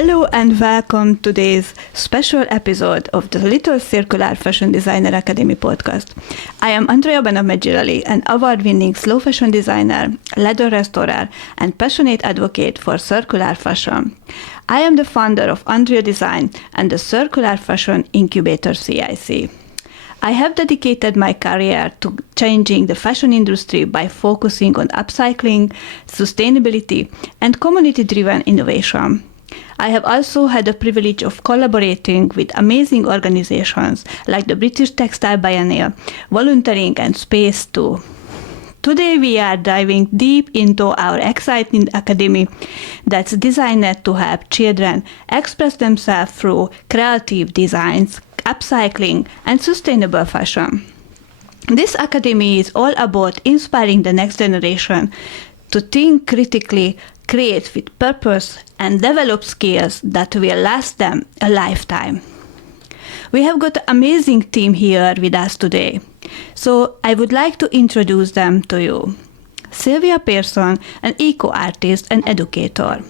Hello and welcome to today's special episode of the Little Circular Fashion Designer Academy podcast. I am Andrea Benamegirali, an award-winning slow fashion designer, leather restorer, and passionate advocate for circular fashion. I am the founder of Andrea Design and the Circular Fashion Incubator CIC. I have dedicated my career to changing the fashion industry by focusing on upcycling, sustainability, and community-driven innovation. I have also had the privilege of collaborating with amazing organizations like the British Textile Biennial, Volunteering and Space too. Today we are diving deep into our exciting academy that's designed to help children express themselves through creative designs, upcycling, and sustainable fashion. This academy is all about inspiring the next generation to think critically, create with purpose, and develop skills that will last them a lifetime. We have got an amazing team here with us today, so I would like to introduce them to you. Sylvia Pearson, an eco-artist and educator.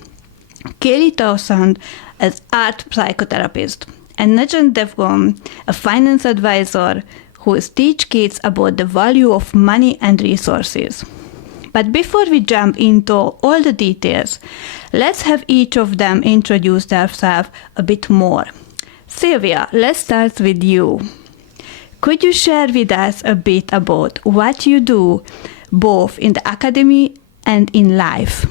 Kaylee Townsend, an art psychotherapist. And Najan Devgon, a finance advisor who teaches kids about the value of money and resources. But before we jump into all the details, let's have each of them introduce themselves a bit more. Sylvia, let's start with you. Could you share with us a bit about what you do, both in the academy and in life?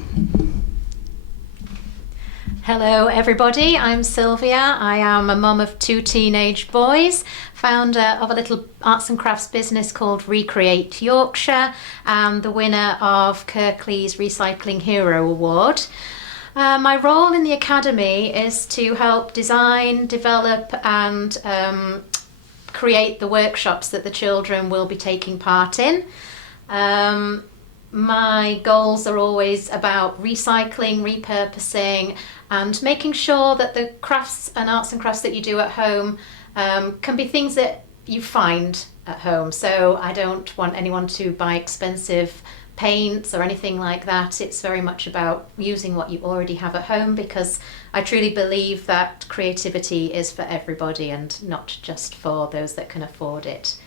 Hello everybody, I'm Sylvia. I am a mum of 2 teenage boys, founder of a little arts and crafts business called Recreate Yorkshire, and the winner of Kirklees Recycling Hero Award. My role in the academy is to help design, develop and create the workshops that the children will be taking part in. My goals are always about recycling, repurposing, and making sure that the crafts and arts and crafts that you do at home can be things that you find at home. So I don't want anyone to buy expensive paints or anything like that. It's very much about using what you already have at home, because I truly believe that creativity is for everybody and not just for those that can afford it.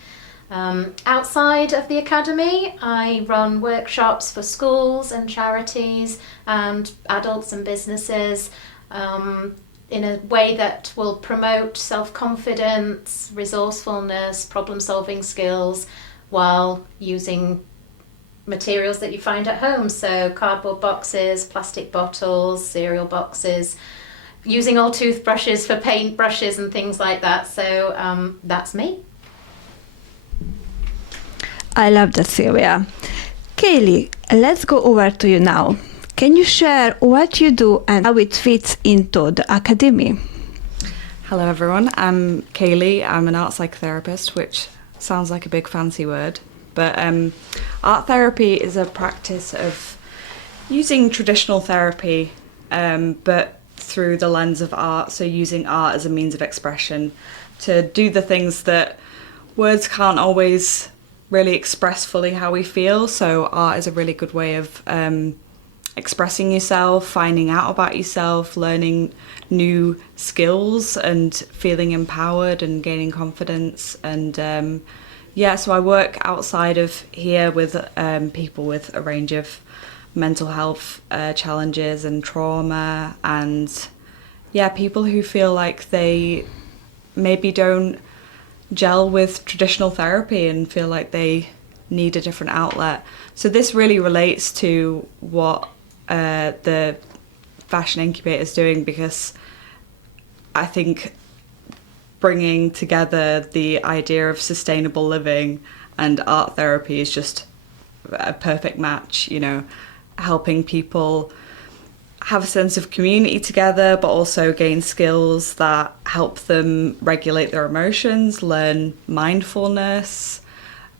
Outside of the academy, I run workshops for schools and charities and adults and businesses in a way that will promote self-confidence, resourcefulness, problem-solving skills while using materials that you find at home. So cardboard boxes, plastic bottles, cereal boxes, using old toothbrushes for paint brushes and things like that. So that's me. I love that, Sylvia. Kaylee, let's go over to you now. Can you share what you do and how it fits into the academy? Hello everyone, I'm Kaylee. I'm an art psychotherapist, which sounds like a big fancy word, but art therapy is a practice of using traditional therapy, but through the lens of art, so using art as a means of expression to do the things that words can't always really express fully how we feel. So art is a really good way of expressing yourself, finding out about yourself, learning new skills and feeling empowered and gaining confidence. And so I work outside of here with people with a range of mental health challenges and trauma, and people who feel like they maybe don't gel with traditional therapy and feel like they need a different outlet. So this really relates to what the Fashion Incubator is doing, because I think bringing together the idea of sustainable living and art therapy is just a perfect match, you know, helping people have a sense of community together, but also gain skills that help them regulate their emotions, learn mindfulness,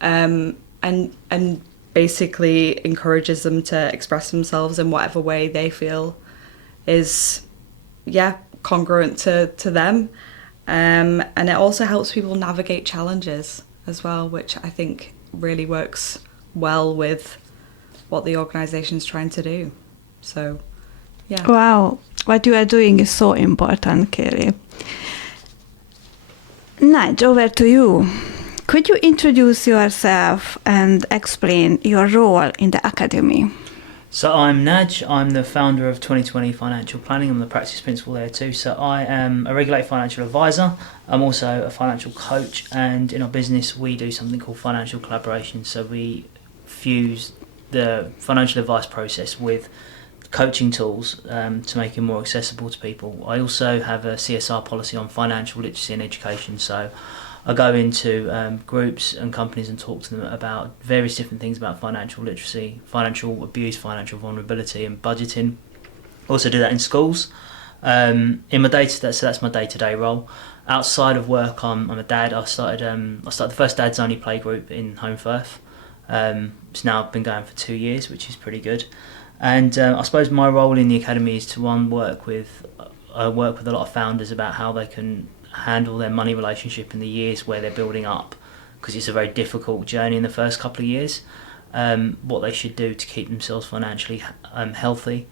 and basically encourages them to express themselves in whatever way they feel is, congruent to them. And it also helps people navigate challenges as well, which I think really works well with what the organisation's trying to do. So Yeah. Wow, what you are doing is so important, Kelly. Nudge, over to you. Could you introduce yourself and explain your role in the academy? So I'm Naj, I'm the founder of 2020 Financial Planning, I'm the practice principal there too. So I am a regulated financial advisor, I'm also a financial coach, and in our business we do something called financial collaboration. So we fuse the financial advice process with coaching tools to make it more accessible to people. I also have a CSR policy on financial literacy and education, so I go into groups and companies and talk to them about various different things about financial literacy, financial abuse, financial vulnerability and budgeting. Also do that in schools. In my so that's my day-to-day role. Outside of work, I'm a dad. I started the first Dads Only play group in Home Firth. It's now been going for 2 years, which is pretty good. And I suppose my role in the academy is to work with a lot of founders about how they can handle their money relationship in the years where they're building up, because it's a very difficult journey in the first couple of years. What they should do to keep themselves financially healthy,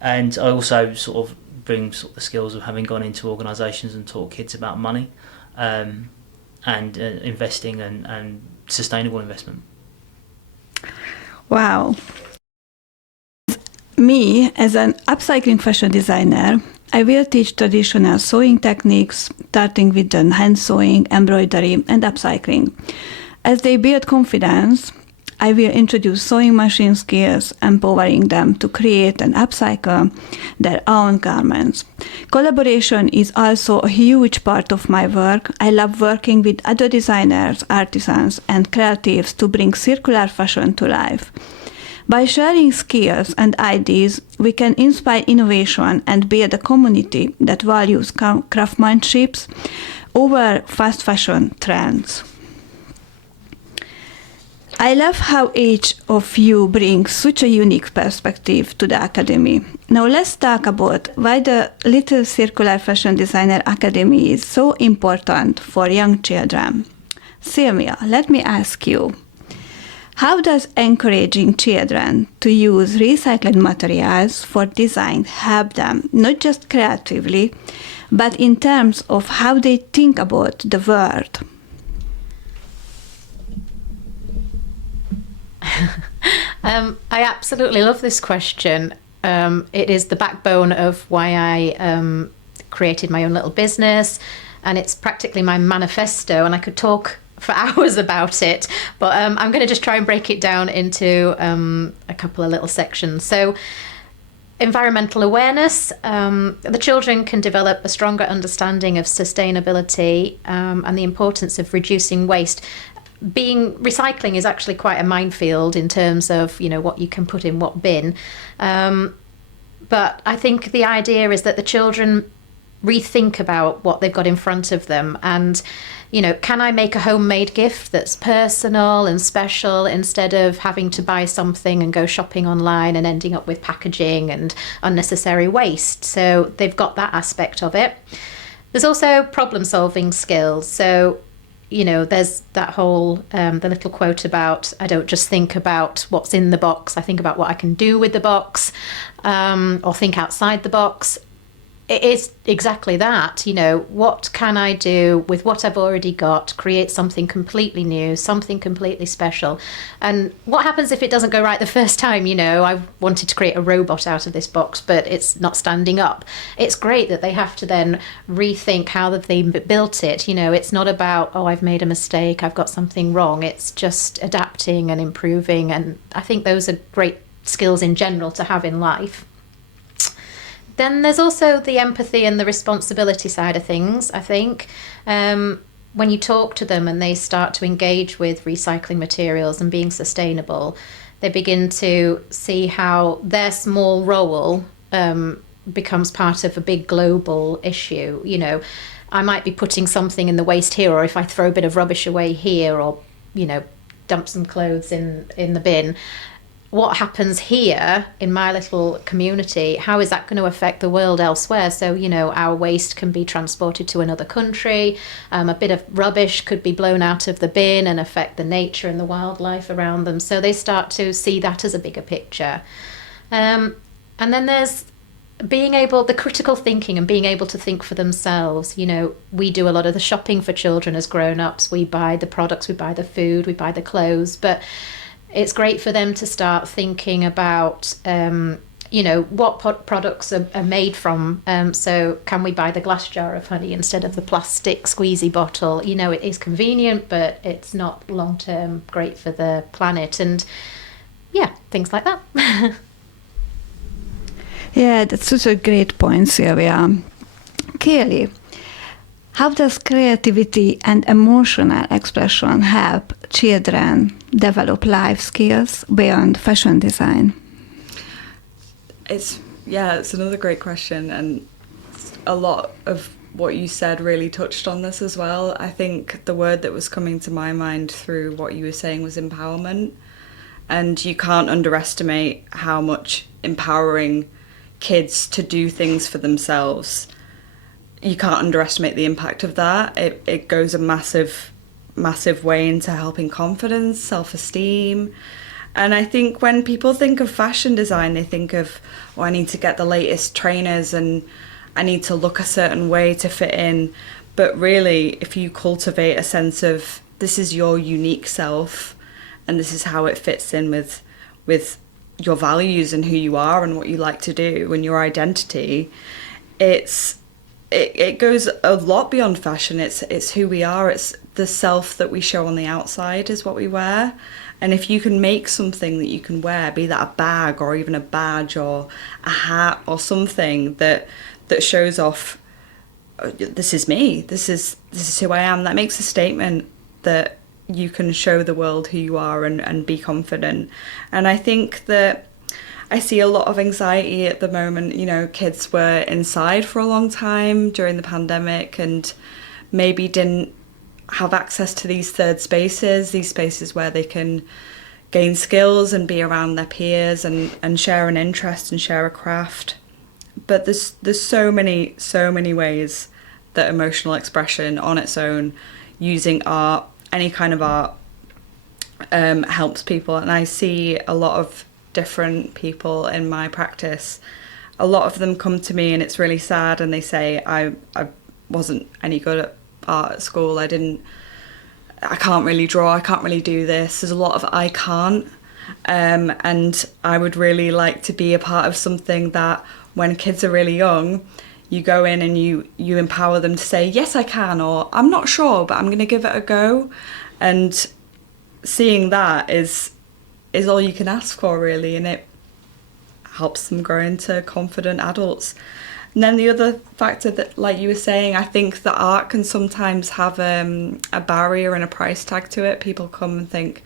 and I also sort of bring the skills of having gone into organisations and taught kids about money and investing and sustainable investment. Wow. Me, as an upcycling fashion designer, I will teach traditional sewing techniques, starting with the hand sewing, embroidery, and upcycling. As they build confidence, I will introduce sewing machine skills, empowering them to create and upcycle their own garments. Collaboration is also a huge part of my work. I love working with other designers, artisans, and creatives to bring circular fashion to life. By sharing skills and ideas, we can inspire innovation and build a community that values craftsmanship over fast fashion trends. I love how each of you brings such a unique perspective to the academy. Now let's talk about why the Little Circular Fashion Designer Academy is so important for young children. Sylvia, let me ask you. How does encouraging children to use recycled materials for design help them, not just creatively, but in terms of how they think about the world? I absolutely love this question. It is the backbone of why I created my own little business, and it's practically my manifesto, and I could talk for hours about it, but I'm going to just try and break it down into a couple of little sections. So environmental awareness, the children can develop a stronger understanding of sustainability and the importance of reducing waste. Recycling is actually quite a minefield in terms of, what you can put in what bin. But I think the idea is that the children rethink about what they've got in front of them, and can I make a homemade gift that's personal and special instead of having to buy something and go shopping online and ending up with packaging and unnecessary waste? So they've got that aspect of it. There's also problem solving skills. So there's that whole the little quote about, I don't just think about what's in the box, I think about what I can do with the box, or think outside the box. It is exactly that. What can I do with what I've already got, create something completely new, something completely special? And what happens if it doesn't go right the first time? I wanted to create a robot out of this box, but it's not standing up. It's great that they have to then rethink how they built it. It's not about, oh, I've made a mistake, I've got something wrong. It's just adapting and improving. And I think those are great skills in general to have in life. Then there's also the empathy and the responsibility side of things, I think. When you talk to them and they start to engage with recycling materials and being sustainable, they begin to see how their small role becomes part of a big global issue. I might be putting something in the waste here, or if I throw a bit of rubbish away here, or, dump some clothes in the bin. What happens here in my little community, how is that going to affect the world elsewhere? So, our waste can be transported to another country. A bit of rubbish could be blown out of the bin and affect the nature and the wildlife around them. So they start to see that as a bigger picture. And then there's being able, the critical thinking and being able to think for themselves. You know, we do a lot of the shopping for children as grown-ups. We buy the products, we buy the food, we buy the clothes, but it's great for them to start thinking about, you know, what products are made from. So can we buy the glass jar of honey instead of the plastic squeezy bottle? You know, it is convenient, but it's not long-term great for the planet. And yeah, things like that. Yeah, that's such a great point, Sylvia. Kelly, how does creativity and emotional expression help children develop life skills beyond fashion design? It's another great question, and a lot of what you said really touched on this as well. I think the word that was coming to my mind through what you were saying was empowerment, and you can't underestimate how much empowering kids to do things for themselves, you can't underestimate the impact of that. It goes a massive way into helping confidence, self-esteem. And I think when people think of fashion design, they think of, I need to get the latest trainers and I need to look a certain way to fit in. But really, if you cultivate a sense of this is your unique self and this is how it fits in with your values and who you are and what you like to do and your identity, it goes a lot beyond fashion. It's who we are. It's the self that we show on the outside is what we wear. And if you can make something that you can wear, be that a bag or even a badge or a hat or something that shows off, this is me, this is who I am, that makes a statement that you can show the world who you are and be confident. And I think that I see a lot of anxiety at the moment. You know, kids were inside for a long time during the pandemic and maybe didn't have access to these third spaces, these spaces where they can gain skills and be around their peers and share an interest and share a craft. But there's so many ways that emotional expression on its own, using art, any kind of art, helps people. And I see a lot of different people in my practice. A lot of them come to me and it's really sad and they say, I wasn't any good at art at school. I can't really draw, I can't really do this. There's a lot of I can't. And I would really like to be a part of something that when kids are really young, you go in and you empower them to say, yes, I can, or I'm not sure, but I'm going to give it a go. And seeing that is all you can ask for, really, and it helps them grow into confident adults. And then the other factor that, like you were saying, I think that art can sometimes have a barrier and a price tag to it. People come and think,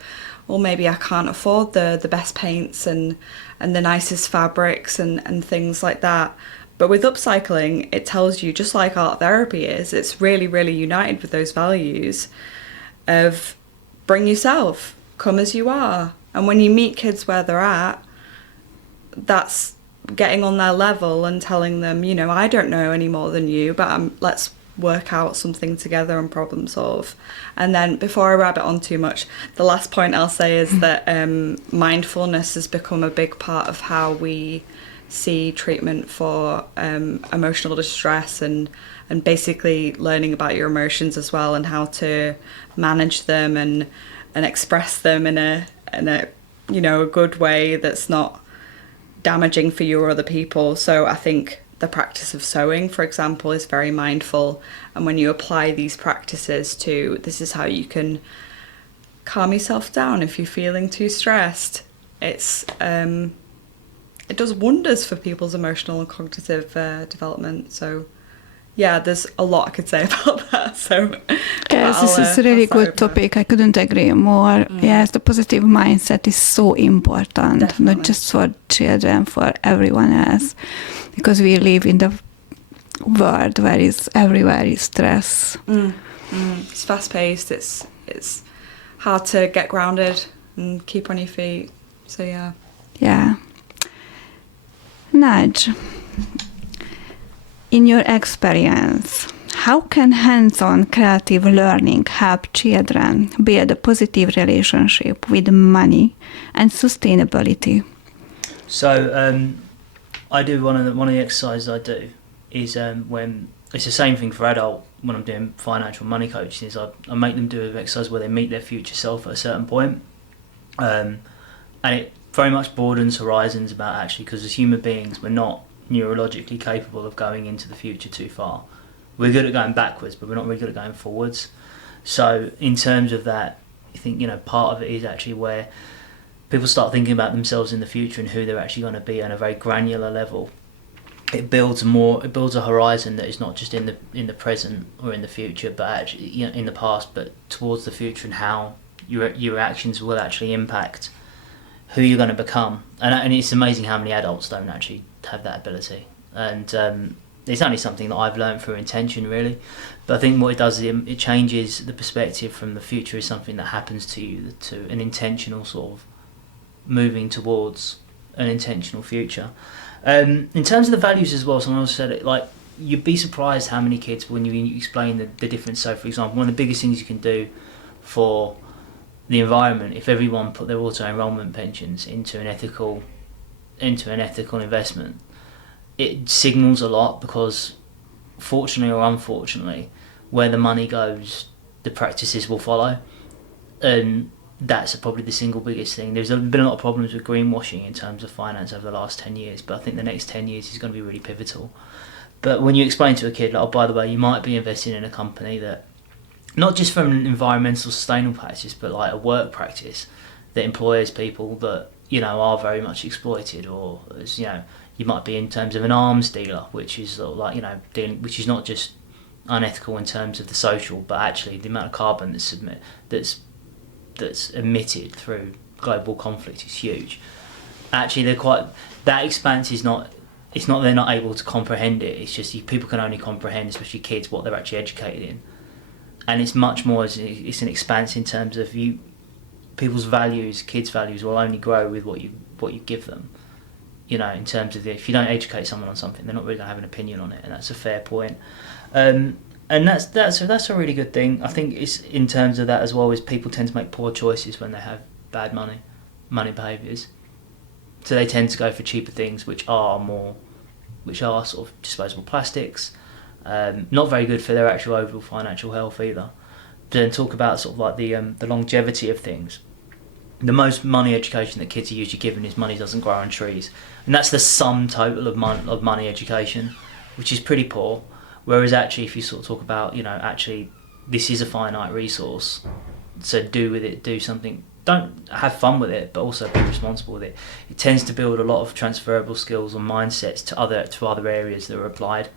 well, maybe I can't afford the best paints and the nicest fabrics and things like that. But with upcycling, it tells you, just like art therapy is, it's really, really united with those values of bring yourself, come as you are. And when you meet kids where they're at, that's getting on their level and telling them, you know, I don't know any more than you, but let's work out something together and problem solve. And then before I rabbit on too much, the last point I'll say is that mindfulness has become a big part of how we see treatment for emotional distress and basically learning about your emotions as well and how to manage them and express them in a you know, a good way that's not damaging for you or other people. So I think the practice of sewing, for example, is very mindful. And when you apply these practices to, this is how you can calm yourself down if you're feeling too stressed. It does wonders for people's emotional and cognitive development. So yeah, there's a lot I could say about that. So yes, this is a really good topic. I couldn't agree more. Yes, the positive mindset is so important, definitely. Not just for children, for everyone else, because we live in the world where everywhere is stress. It's fast paced. It's hard to get grounded and keep on your feet. So yeah. Yeah. Nudge. In your experience, how can hands-on creative learning help children build a positive relationship with money and sustainability? So I do one of the exercises I do is when it's the same thing for adult when I'm doing financial money coaching is I make them do an exercise where they meet their future self at a certain point, and it very much broadens horizons about actually because as human beings we're not neurologically capable of going into the future too far. We're good at going backwards, but we're not really good at going forwards. So in terms of that, I think part of it is actually where people start thinking about themselves in the future and who they're actually going to be on a very granular level. It builds a horizon that is not just in the present or in the future, but actually in the past, but towards the future and how your actions will actually impact who you're going to become. And it's amazing how many adults don't actually have that ability. And it's only something that I've learned through intention, really. But I think what it does is it changes the perspective from the future is something that happens to you to an intentional sort of moving towards an intentional future. In terms of the values as well, someone else said it, like, you'd be surprised how many kids, when you explain the difference. So, for example, one of the biggest things you can do for the environment, if everyone put their auto-enrolment pensions into an ethical investment, it signals a lot because, fortunately or unfortunately, where the money goes, the practices will follow. And that's probably the single biggest thing. There's been a lot of problems with greenwashing in terms of finance over the last 10 years, but I think the next 10 years is going to be really pivotal. But when you explain to a kid, like, oh, by the way, you might be investing in a company that, not just from an environmental sustainable practice, but like a work practice that employs people that, are very much exploited, or, you might be in terms of an arms dealer, which is sort of like, which is not just unethical in terms of the social, but actually the amount of carbon that's emitted through global conflict is huge. Actually, that expanse is not. It's not they're not able to comprehend it. It's just people can only comprehend, especially kids, what they're actually educated in, and it's much more. It's an expanse in terms of people's values. Kids' values will only grow with what you give them. In terms of if you don't educate someone on something, they're not really going to have an opinion on it, and that's a fair point. And that's a really good thing. I think it's in terms of that as well, is people tend to make poor choices when they have bad money behaviours. So they tend to go for cheaper things, which are sort of disposable plastics, not very good for their actual overall financial health either. But then talk about sort of like the longevity of things. The most money education that kids are usually given is money doesn't grow on trees, and that's the sum total of money education, which is pretty poor. Whereas actually, if you sort of talk about, actually this is a finite resource, so do something. Don't have fun with it, but also be responsible with it. It tends to build a lot of transferable skills or mindsets to other areas that are applied.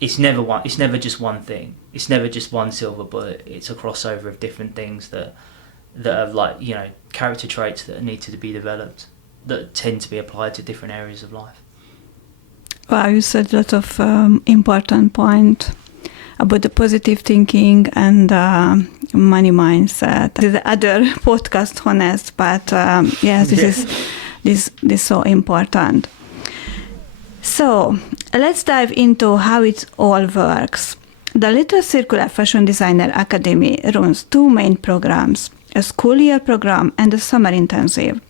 It's never just one thing. It's never just one silver bullet. It's a crossover of different things that are like, character traits that need to be developed that tend to be applied to different areas of life. Wow, you said a lot of important point about the positive thinking and money mindset. This is the other podcast, honest, but yes, this is so important. So let's dive into how it all works. The Little Circular Fashion Designer Academy runs two main programs, a school year program and a summer intensive.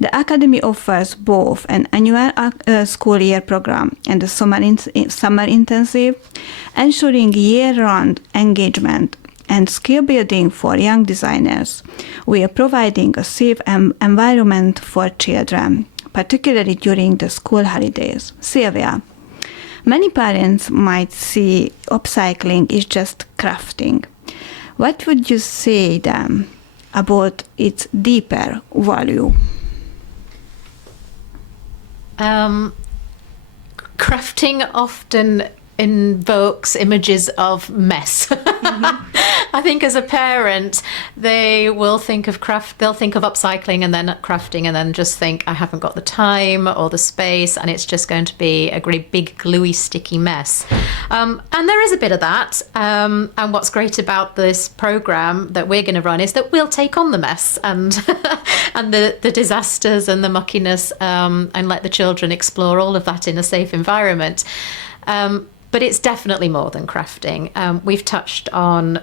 The Academy offers both an annual school year program and a summer intensive, ensuring year-round engagement and skill building for young designers. We are providing a safe environment for children, particularly during the school holidays. Sylvia, many parents might see upcycling is just crafting. What would you say them about its deeper value? Crafting often invokes images of mess. Mm-hmm. I think as a parent, they will think of they'll think of upcycling and then crafting and then just think, I haven't got the time or the space, and it's just going to be a great big gluey sticky mess. And there is a bit of that. And what's great about this program that we're going to run is that we'll take on the mess and and the disasters and the muckiness, and let the children explore all of that in a safe environment. But it's definitely more than crafting. We've touched on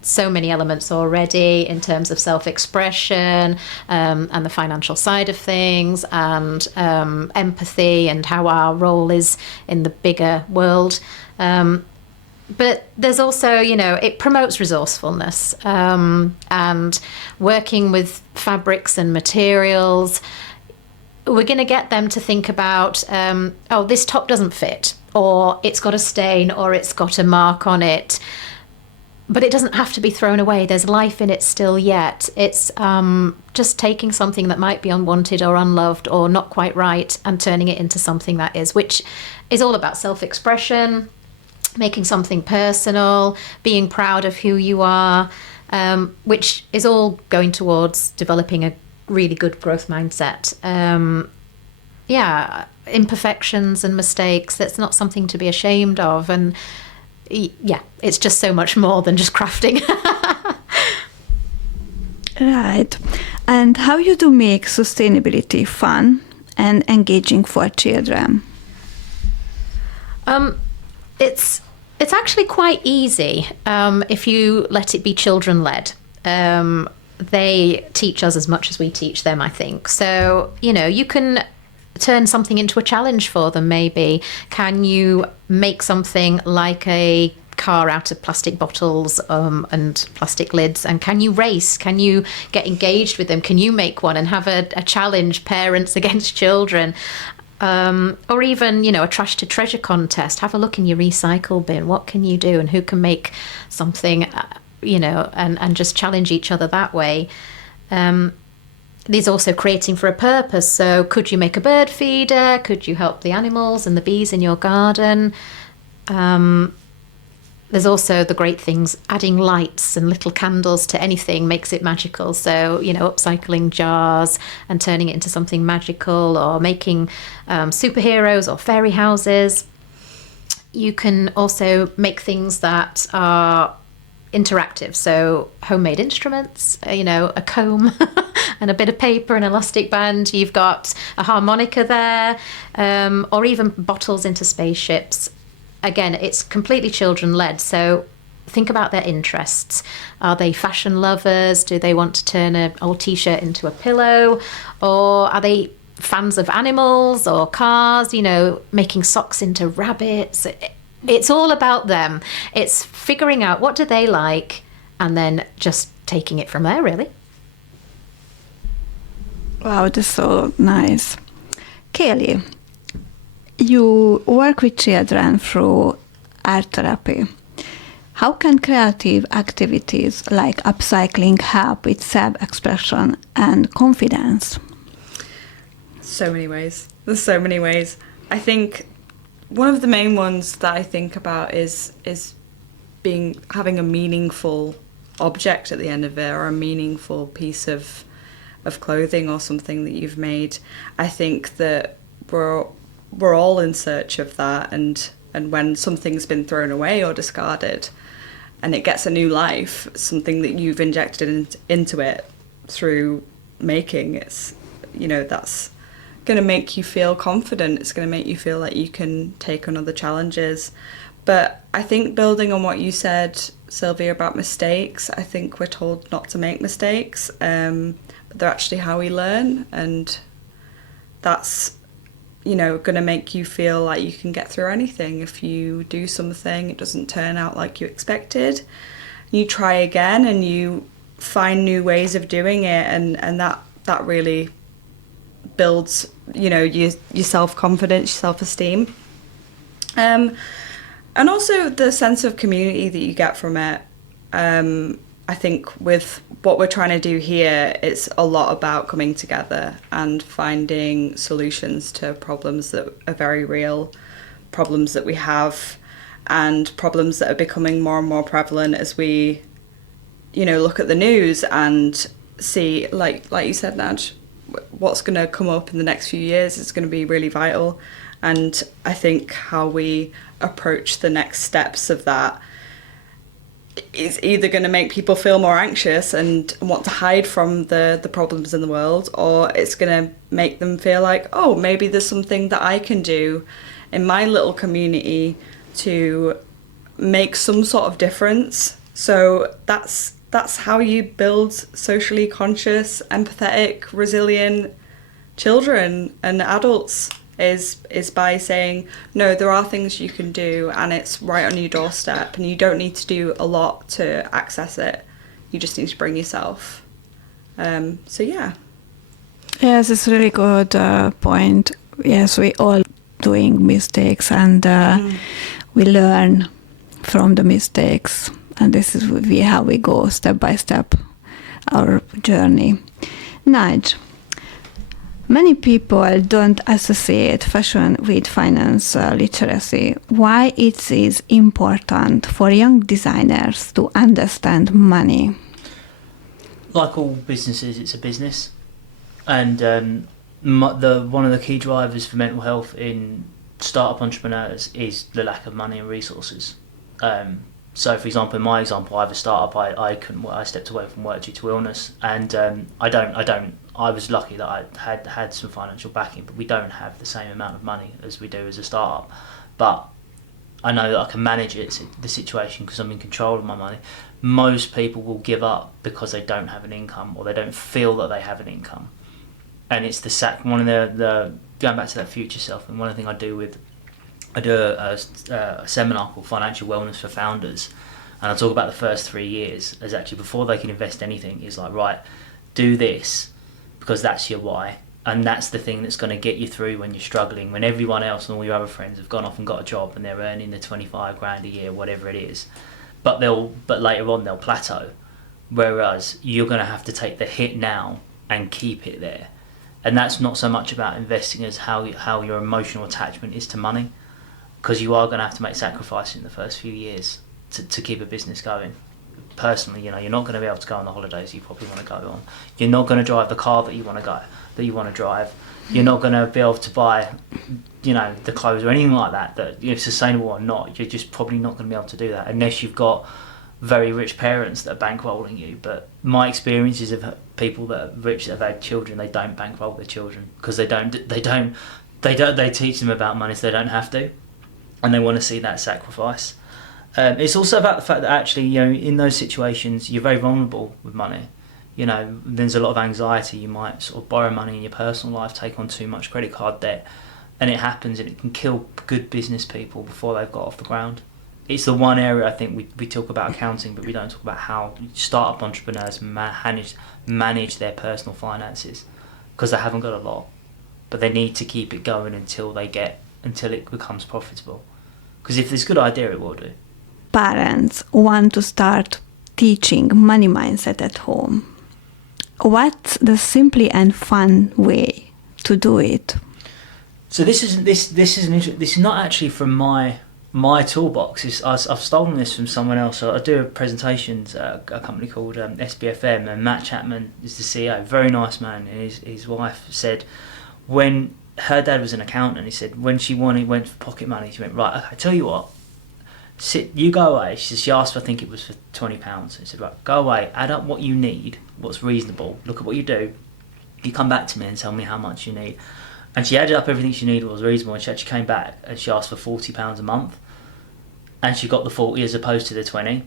so many elements already in terms of self-expression and the financial side of things, and empathy and how our role is in the bigger world. But there's also, it promotes resourcefulness and working with fabrics and materials. We're going to get them to think about, this top doesn't fit, or it's got a stain, or it's got a mark on it. But it doesn't have to be thrown away. There's life in it still yet. It's just taking something that might be unwanted or unloved or not quite right and turning it into something that is, which is all about self-expression, making something personal, being proud of who you are, which is all going towards developing a really good growth mindset. Imperfections and mistakes, that's not something to be ashamed of. And it's just so much more than just crafting. Right. And how you do make sustainability fun and engaging for children? It's actually quite easy if you let it be children-led. They teach us as much as we teach them, I think. So, you can turn something into a challenge for them, maybe. Can you make something like a car out of plastic bottles and plastic lids? And can you race? Can you get engaged with them? Can you make one and have a challenge, parents against children? Or even, a trash to treasure contest. Have a look in your recycle bin. What can you do? And who can make something, and just challenge each other that way. There's also creating for a purpose. So could you make a bird feeder? Could you help the animals and the bees in your garden? There's also the great things, adding lights and little candles to anything makes it magical. So, upcycling jars and turning it into something magical, or making superheroes or fairy houses. You can also make things that are interactive. So homemade instruments, a comb and a bit of paper and elastic band. You've got a harmonica there, or even bottles into spaceships. Again, it's completely children-led, so think about their interests. Are they fashion lovers? Do they want to turn an old T-shirt into a pillow? Or are they fans of animals or cars, making socks into rabbits? It's all about them. It's figuring out what do they like and then just taking it from there, really. Wow, that's so nice. Kaylee, you work with children through art therapy. How can creative activities like upcycling help with self-expression and confidence? So many ways. There's so many ways. I think one of the main ones that I think about is having a meaningful object at the end of it, or a meaningful piece of clothing or something that you've made. I think that we're all in search of that, and when something's been thrown away or discarded and it gets a new life, something that you've injected into it through making, it's that's going to make you feel confident. It's going to make you feel like you can take on other challenges. But I think building on what you said, Sylvia, about mistakes, I think we're told not to make mistakes, but they're actually how we learn, and that's going to make you feel like you can get through anything. If you do something, it doesn't turn out like you expected, you try again and you find new ways of doing it, and that really builds your self-confidence, your self-esteem, and also the sense of community that you get from it. I think with what we're trying to do here, it's a lot about coming together and finding solutions to problems that are very real, problems that we have, and problems that are becoming more and more prevalent as we, look at the news and see, like you said, Naj, what's going to come up in the next few years is going to be really vital. And I think how we approach the next steps of that is either going to make people feel more anxious and want to hide from the problems in the world, or it's going to make them feel like, oh, maybe there's something that I can do in my little community to make some sort of difference. So that's how you build socially conscious, empathetic, resilient children and adults, is by saying, no, there are things you can do and it's right on your doorstep and you don't need to do a lot to access it. You just need to bring yourself. So yeah. Yes, it's a really good point. Yes, we all doing mistakes and we learn from the mistakes, and this is how we go step by step our journey. Nudge. Many people don't associate fashion with finance literacy. Why it is important for young designers to understand money? Like all businesses, it's a business, and one of the key drivers for mental health in startup entrepreneurs is the lack of money and resources. So, for example, in my example, I have a startup. I stepped away from work due to illness, and I was lucky that I had some financial backing, but we don't have the same amount of money as we do as a startup. But I know that I can manage the situation because I'm in control of my money. Most people will give up because they don't have an income or they don't feel that they have an income, and it's one of the going back to that future self. And one of the things I do a seminar called Financial Wellness for Founders, and I talk about the first 3 years as actually before they can invest anything is like, right, do this because that's your why, and that's the thing that's going to get you through when you're struggling, when everyone else and all your other friends have gone off and got a job and they're earning the 25 grand a year, whatever it is, but later on they'll plateau, whereas you're going to have to take the hit now and keep it there. And that's not so much about investing as how your emotional attachment is to money, because you are going to have to make sacrifices in the first few years to keep a business going. Personally, you're not going to be able to go on the holidays you probably want to go on. You're not going to drive the car that you want to drive. You're not going to be able to buy, the clothes or anything like that you're sustainable or not. You're just probably not going to be able to do that unless you've got very rich parents that are bankrolling you. But my experiences of people that are rich that have had children, they don't bankroll their children because they teach them about money so they don't have to, and they want to see that sacrifice. It's also about the fact that actually, in those situations, you're very vulnerable with money. There's a lot of anxiety. You might sort of borrow money in your personal life, take on too much credit card debt, and it happens, and it can kill good business people before they've got off the ground. It's the one area I think we talk about accounting, but we don't talk about how startup entrepreneurs manage their personal finances, because they haven't got a lot, but they need to keep it going until it becomes profitable. Because if there's a good idea, it will do. Parents want to start teaching money mindset at home. What's the simply and fun way to do it? So this is not actually from my toolbox. I've stolen this from someone else. So I do presentations at a company called SBFM, and Matt Chapman is the CEO. Very nice man. And his wife said when her dad was an accountant, he said when she went for pocket money, she went, right, okay, tell you what, you go away. She asked for, I think it was for £20. He said, right, go away, add up what you need, what's reasonable, look at what you do, you come back to me and tell me how much you need. And she added up everything she needed, what was reasonable, and she actually came back and she asked for £40 a month, and she got the 40 as opposed to the 20.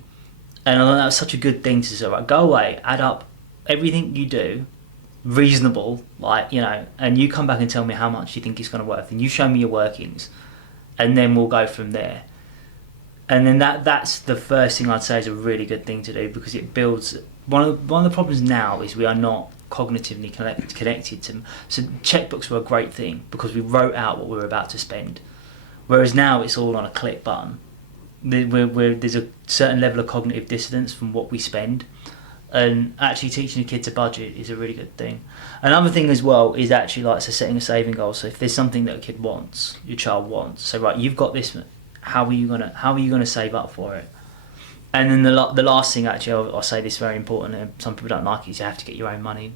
And I thought that was such a good thing to say, right, go away, add up everything you do, reasonable, and you come back and tell me how much you think it's going to worth, and you show me your workings, and then we'll go from there. And then that's the first thing I'd say is a really good thing to do, because it builds. One of the problems now is we are not cognitively connected to. So checkbooks were a great thing because we wrote out what we were about to spend, whereas now it's all on a click button. There's a certain level of cognitive dissonance from what we spend, and actually teaching a kid to budget is a really good thing. Another thing as well is actually setting a saving goal. So if there's something that a kid wants, your child wants, so right, you've got this. How are you gonna save up for it? And then the last thing, actually, I'll say this, very important, and some people don't like it, is you have to get your own money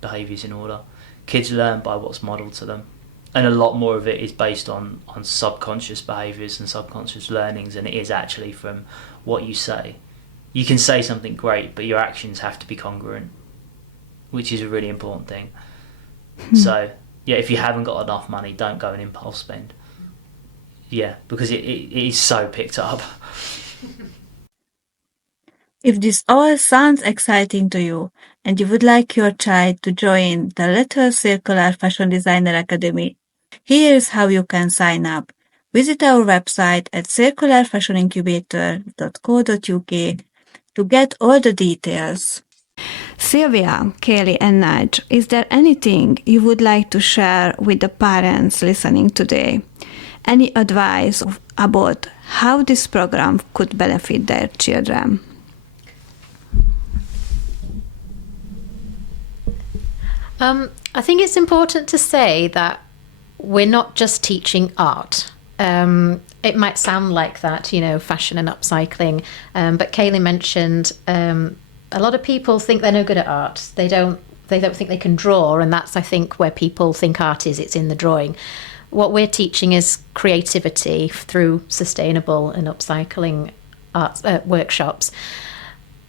behaviours in order. Kids learn by what's modelled to them, and a lot more of it is based on subconscious behaviours and subconscious learnings, and it is actually from what you say. You can say something great, but your actions have to be congruent, which is a really important thing. So yeah, if you haven't got enough money, don't go and impulse spend. because it is so picked up. If this all sounds exciting to you and you would like your child to join the Little Circular Fashion Designer Academy, here's how you can sign up. Visit our website at circularfashionincubator.co.uk to get all the details. Sylvia, Kaylee, and Nudge, is there anything you would like to share with the parents listening today? Any advice about how this program could benefit their children? I think it's important to say that we're not just teaching art. It might sound like that, fashion and upcycling, but Kaylee mentioned a lot of people think they're no good at art. They don't think they can draw, and that's, I think, where people think art is. It's in the drawing. What we're teaching is creativity through sustainable and upcycling arts workshops.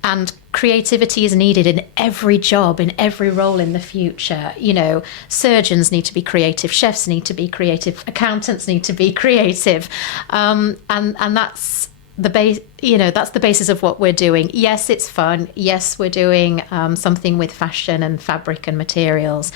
And creativity is needed in every job, in every role in the future. Surgeons need to be creative, chefs need to be creative, accountants need to be creative, and that's the base. That's the basis of what we're doing. Yes, it's fun. Yes, we're doing something with fashion and fabric and materials,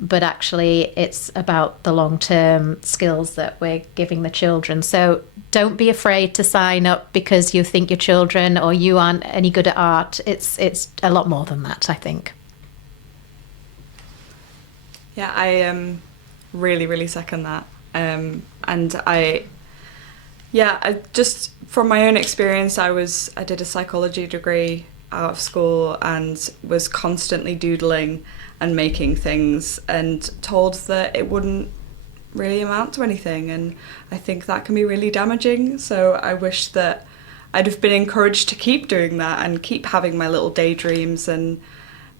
but actually it's about the long-term skills that we're giving the children. So don't be afraid to sign up because you think your children or you aren't any good at art. It's a lot more than that, I think. Yeah, I really, really second that. And I just from my own experience, I did a psychology degree out of school and was constantly doodling and making things, and told that it wouldn't really amount to anything, and I think that can be really damaging. So I wish that I'd have been encouraged to keep doing that and keep having my little daydreams, and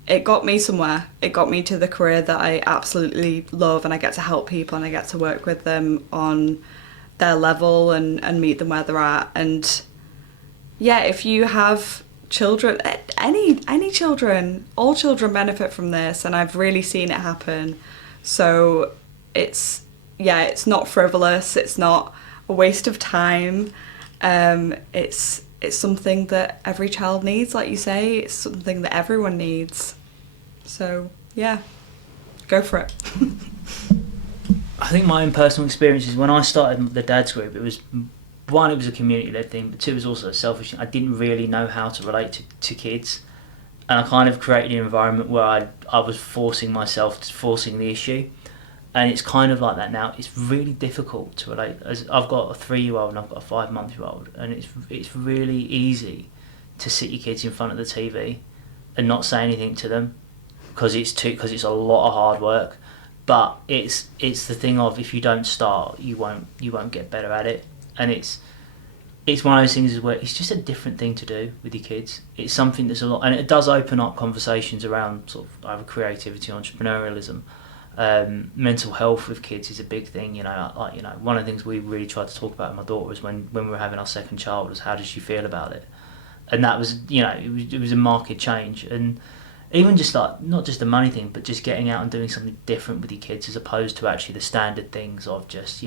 it got me somewhere. It got me to the career that I absolutely love, and I get to help people and I get to work with them on their level and meet them where they're at. And yeah, if you have children, any children, all children benefit from this, and I've really seen it happen. So it's not frivolous, it's not a waste of time. It's something that every child needs, like you say. It's something that everyone needs. So yeah, go for it. I think my own personal experiences when I started the dads group, it was one, it was a community-led thing, but two, it was also a selfish thing. I didn't really know how to relate to kids, and I kind of created an environment where I was forcing the issue, and it's kind of like that now. It's really difficult to relate. As I've got a 3-year-old and I've got a 5-month-old, and it's really easy to sit your kids in front of the TV and not say anything to them because it's a lot of hard work. But it's the thing of, if you don't start, you won't get better at it. And it's one of those things where it's just a different thing to do with your kids. It's something that's a lot, and it does open up conversations around sort of either creativity, entrepreneurialism, mental health with kids is a big thing. One of the things we really tried to talk about with my daughter was when we were having our second child, was how did she feel about it, and that was it was a marked change. And even just like, not just the money thing, but just getting out and doing something different with your kids as opposed to actually the standard things of just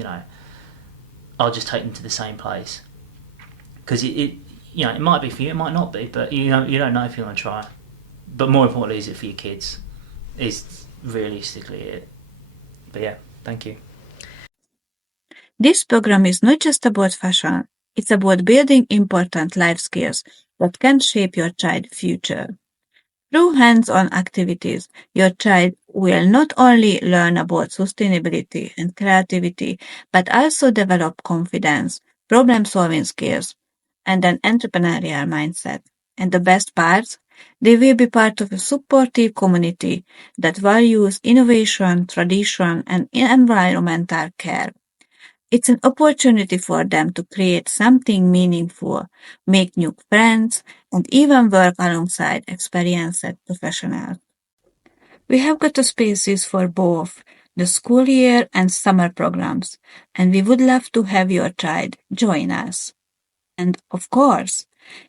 I'll just take them to the same place, because it might be for you, it might not be, but you don't know if you want to try. But more importantly, is it for your kids? Is realistically it. But yeah, thank you. This program is not just about fashion; it's about building important life skills that can shape your child's future. Through hands-on activities, your child will not only learn about sustainability and creativity, but also develop confidence, problem-solving skills, and an entrepreneurial mindset. And the best part, they will be part of a supportive community that values innovation, tradition, and environmental care. It's an opportunity for them to create something meaningful, make new friends, and even work alongside experienced professionals. We have got spaces for both the school year and summer programs, and we would love to have your child join us. And of course,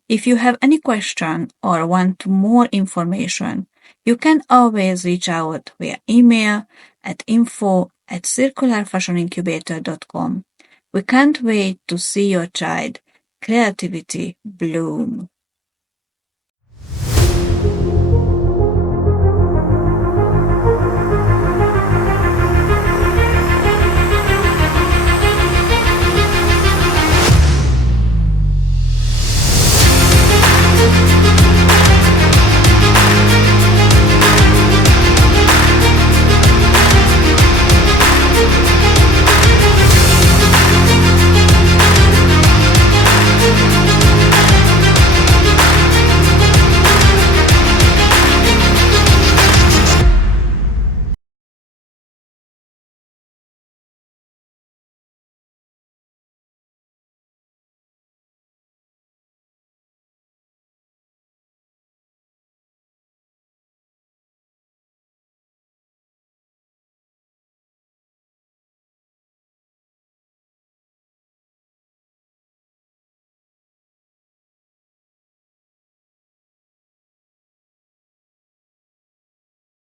if you have any question or want more information, you can always reach out via email at info@circularfashionincubator.com. We can't wait to see your child creativity bloom.